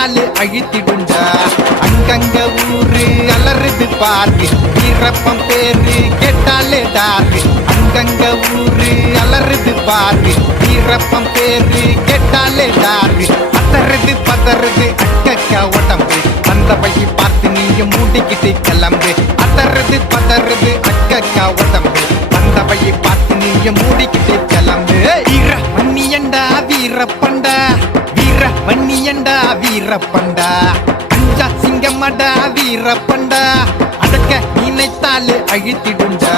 நாலு அங்கங்க ஊரு அலறுது பாரு. வீரப்பம் பேரு கேட்டாலே டாரு. அங்கங்க ஊரு அலறுது பாரு. வீரப்பம் பேரு கேட்டாலே டாரு. பதறுது பதறுது அக்கக்கா உடம்பு. அந்த பைய பார்த்து நீயும் மூடிக்கிட்டு கிளம்பு. பதறுது பதறுது அக்கக்கா உடம்பு. அந்த பைய பார்த்து நீயும் மூடிக்கிட்டு கிளம்பு. வீர மண்ணியண்டா வீரப்பண்டா. வீரப்பண்டா. அஞ்சா சிங்கமடா வீரப்பண்டா. அடக்க நினைத்தாலே அழித்திடுண்டா